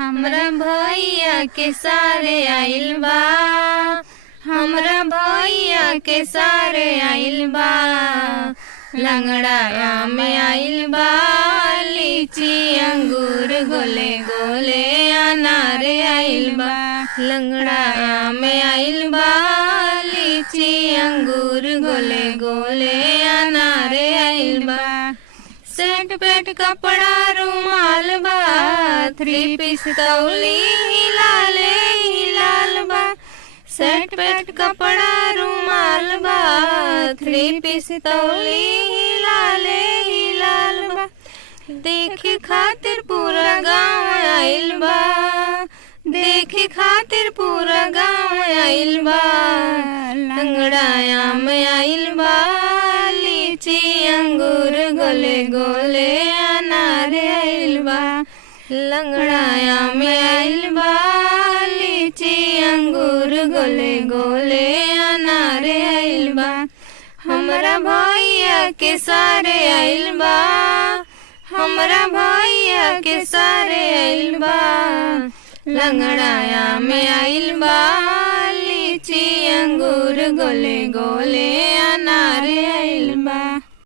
हमरा भैया के सारे आइल बा, हमरा भैया के सारे आइल बा। लंगड़ा में आइल बा, लीची अंगूर गोले गोले अनार आइल बा। लंगड़ा में आइल बा, लीची अंगूर गोले गोले अनार आइल बा। सेट पेट कपड़ा रुमाल बा, थ्री पीस तौली हिलाले हिलाल बा। सेट पेट कपड़ा रुमाल बा, थ्री पीस तौली हिलाले हिलाल बा। देखे खातिर पूरा गाँव आइल बा, देखे खातिर पूरा गाँव आइल बा। लंगड़ा में आइल बा, लीची अंगूर गोले गोले अनार आइल बा। लंगड़ा में आइल बा, लीची अंगूर गोले गोले अनार आइल बा। हमरा भैया के सारे आइल बा, हमरा भैया के सारे आइल बा। लंगड़ा में आइल बा, लीची अंगूर गोले गोले